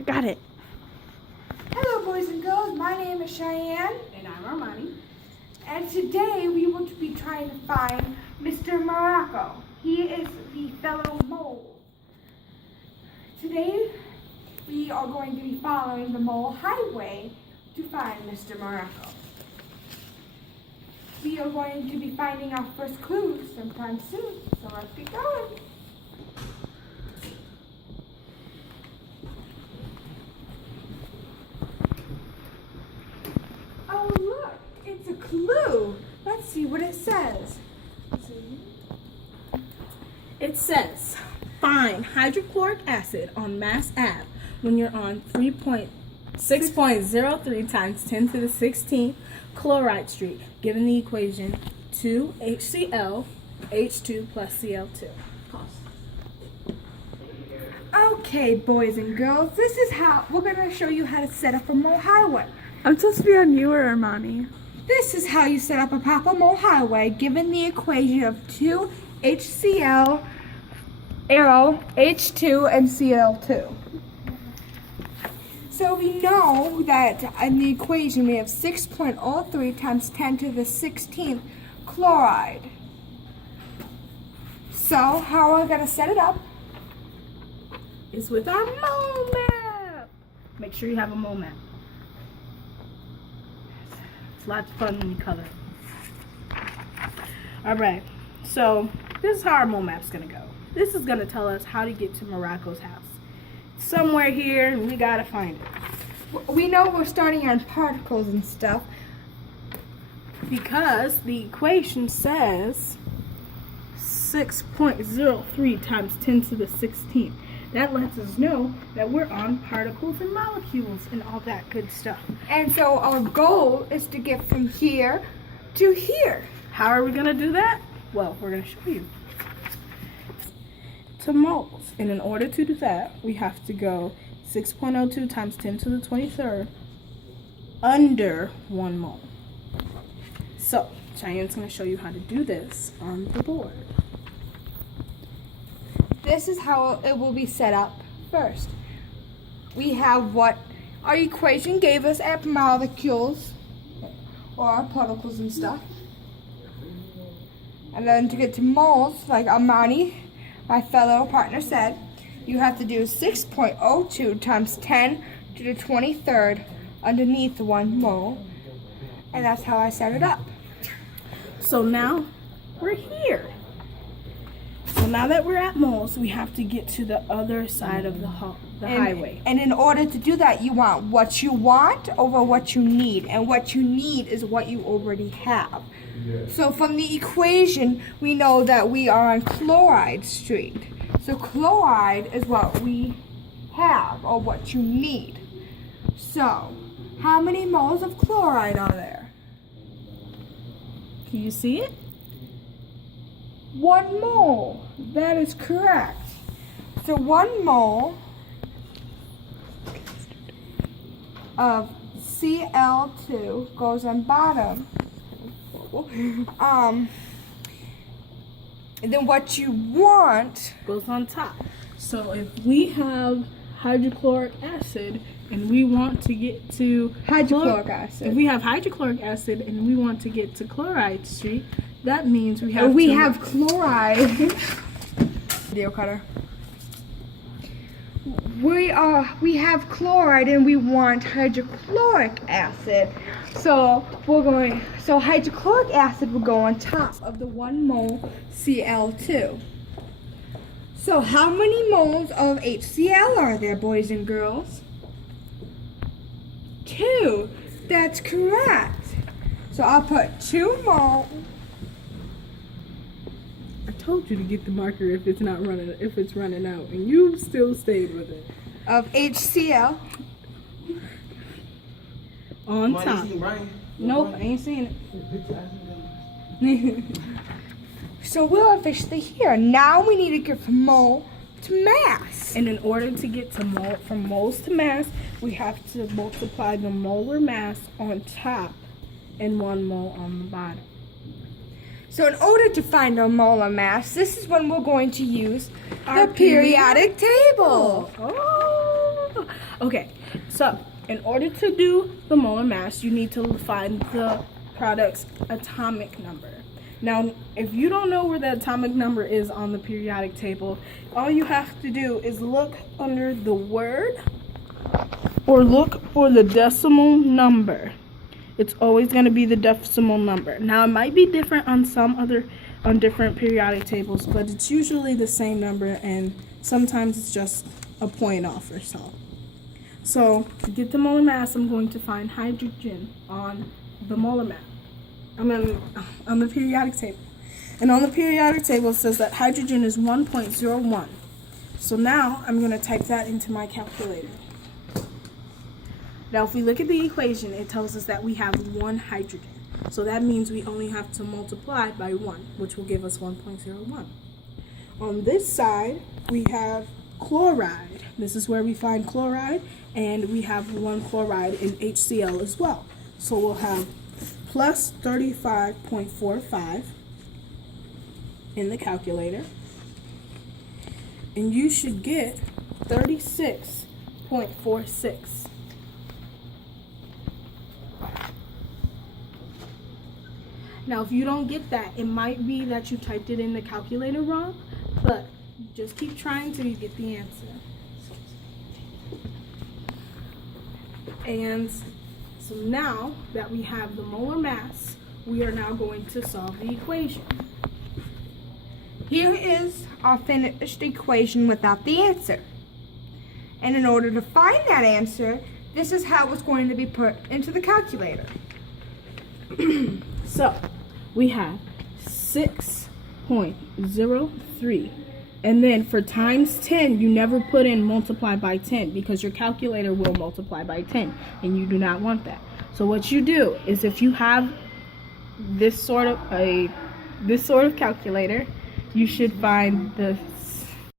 I got it. Hello, boys and girls. My name is Cheyenne. And I'm Armani. And today we will be trying to find Mr. Morocco. He is the fellow mole. Today we are going to be following the mole highway to find Mr. Morocco. We are going to be finding our first clue sometime soon, so let's get going. Oh look, it's a clue. Let's see what it says. It says, find hydrochloric acid on Mass Ave when you're on 6.03 times 10 to the 16th Chloride Street, given the equation 2HCl H2 plus Cl2. Okay, boys and girls, this is how we're going to show you how to set up a mole highway. I'm supposed to be on you or Armani. This is how you set up a proper mole highway, given the equation of 2HCl arrow H2 and Cl2. So we know that in the equation we have 6.03 times 10 to the 16th chloride. So how are we going to set it up? It's with our mole map. Make sure you have a mole map. It's lots of fun when you color. Alright, so this is how our mole map's going to go. This is going to tell us how to get to Morocco's house. It's somewhere here, and we got to find it. We know we're starting on particles and stuff. Because the equation says 6.03 times 10 to the 16th. That lets us know that we're on particles and molecules and all that good stuff. And so our goal is to get from here to here. How are we going to do that? Well, we're going to show you. To moles. And in order to do that, we have to go 6.02 times 10 to the 23rd under 1 mole. So, Cheyenne's going to show you how to do this on the board. This is how it will be set up first. We have what our equation gave us at molecules or particles and stuff. And then to get to moles, like Armani, my fellow partner, said, you have to do 6.02 times 10 to the 23rd underneath 1 mole. And that's how I set it up. So now we're here. So now that we're at moles, we have to get to the other side of the highway. And in order to do that, you want what you want over what you need. And what you need is what you already have. So from the equation, we know that we are on Chloride Street. So chloride is what we have, or what you need. So, how many moles of chloride are there? Can you see it? 1 mole. That is correct. So 1 mole of Cl2 goes on bottom. And then what you want goes on top. So if we have hydrochloric acid and we want to get to hydrochloric acid. If we have hydrochloric acid and we want to get to Chloride Street, that means we have have chloride. Video cutter. We have chloride and we want hydrochloric acid. So hydrochloric acid will go on top of the 1 mole Cl2. So how many moles of HCl are there, boys and girls? 2. That's correct. So I'll put 2 moles. I told you to get the marker if it's running out, and you still stayed with it. Of HCl on top. Nope, I ain't seen it. So we're officially here. Now we need to get from mole to mass. And in order to get to from moles to mass, we have to multiply the molar mass on top and 1 mole on the bottom. So in order to find our molar mass, this is when we're going to use the periodic table. Oh, Okay, so in order to do the molar mass, you need to find the product's atomic number. Now, if you don't know where the atomic number is on the periodic table, all you have to do is look under the word or look for the decimal number. It's always going to be the decimal number. Now, it might be different on different periodic tables, but it's usually the same number, and sometimes it's just a point off or so. So, to get the molar mass, I'm going to find hydrogen on the molar mass. On the periodic table. And on the periodic table, it says that hydrogen is 1.01. So now, I'm going to type that into my calculator. Now, if we look at the equation, it tells us that we have 1 hydrogen. So that means we only have to multiply by 1, which will give us 1.01. On this side, we have chloride. This is where we find chloride, and we have 1 chloride in HCl as well. So we'll have plus 35.45 in the calculator, and you should get 36.46. Now, if you don't get that, it might be that you typed it in the calculator wrong, but just keep trying till you get the answer. And so now that we have the molar mass, we are now going to solve the equation. Here is our finished equation without the answer. And in order to find that answer, this is how it's going to be put into the calculator. So, we have 6.03. And then for times 10, you never put in multiply by 10 because your calculator will multiply by 10, and you do not want that. So what you do is, if you have this sort of calculator, you should find the